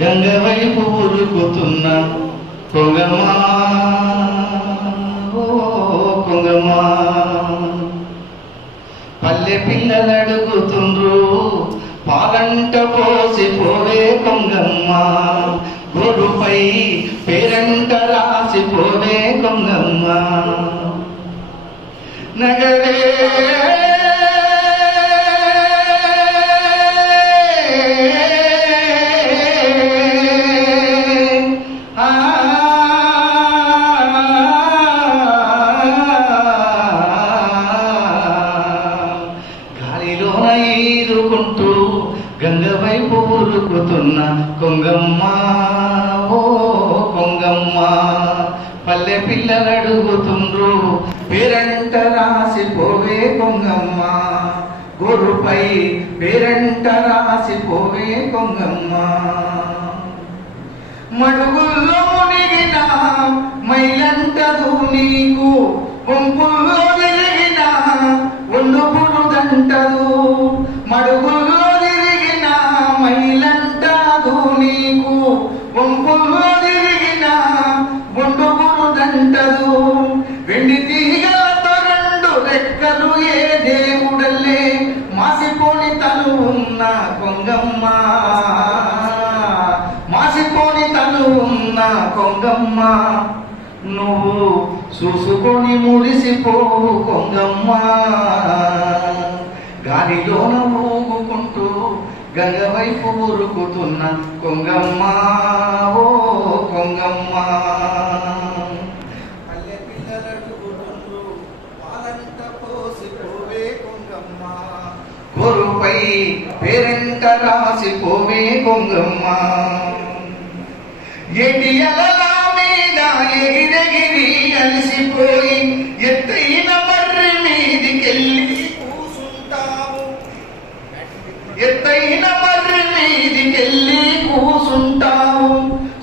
గంగ వైపు ఉరుకుతున్న కొంగమ్మా, ఓ కొంగమ్మా. పల్లె పిల్లలు అడుగుతుండ్రు పాలంట పోసి పోవే కొంగమ్మా, గొడుపై పేరంట రాసి పోవే కొంగమ్మా. నగరే ఈదుకుంటూ గంగ వైపు ఉరుకుతున్న కొంగమ్మా, ఓ కొంగమ్మా. పల్లె పిల్లలు అడుగుతుండ్రు పేరంట రాసి పోవే కొంగమ్మా, గొర్రుపై పేరంట రాసి పోవే కొంగమ్మా. మడుగుల్లో మునిగిన మైలంటదు నీకు, వంపుల్లో తిరిగిన ఒళ్ళు పురుదంటదు. మడుగుల్లో తిరిగిన మైలంటదు నీకు, వంపుల్లో తిరిగిన ఒళ్ళు పురుదంటదు. వెండి తీగలతో రెండు రెక్కలు ఏ దేవుడల్లే మాసిపోని తను ఉన్న కొంగమ్మా, మాసిపోని తను ఉన్న కొంగమ్మా. నువ్వు చూసుకొని మురిసిపోవు కొంగమ్మా, గాలిలోన ఊగుకుంటూ గంగ వైపు ఉరుకుతున్న కొంగమ్మా, ఓ కొంగమ్మా. పల్లె పిల్లలు అడుగుతుండ్రు పాలంట పోసిపోవే కొంగమ్మా, గొర్రుపై పేరంట రాసిపోవే కొంగమ్మా. ఏటి అలల మీద ఎగిరెగిరి అలసిపోయి ఎత్తైన మర్రి మీదికెళ్ళి కూసుంటావు, ఎత్తైన మర్రి మీదికెళ్ళి కూసుంటావు.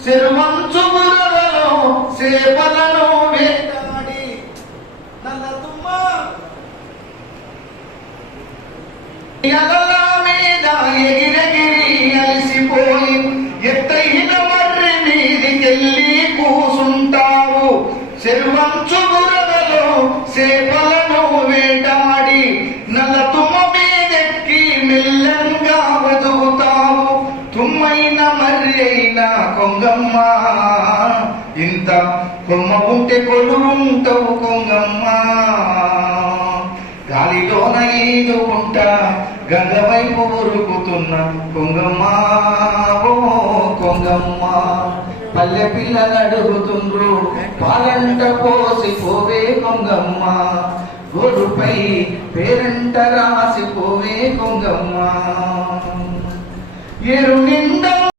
చెరువంచు బురదలో చేపలను వేటాడి నల్లతుమ్మ అలల మీద ఎగిరెగిరి అలసిపోయి ఎత్తైన మర్రి మీదికెళ్ళి కూసుంటావు. చెరువంచు బురదలో చేపలను వేటాడి నల్లతుమ్మ మీదెక్కి మెల్లంగా బతుకుతావు. తుమ్మైన మర్రి అయినా కొంగమ్మా, ఇంత కొమ్మ ఉంటే కొలువుంటావు కొంగమ్మా. గాలిలోన ఈదుకుంటా గంగ వైపు ఉరుకుతున్న కొంగమ్మా, ఓ కొంగమ్మా. పల్లె పిల్లలు అడుగుతుండ్రు పాలంట పోసి పోవే కొంగమ్మా, గొర్రుపై పేరంట రాసి పోవే కొంగమ్మా. ఏరు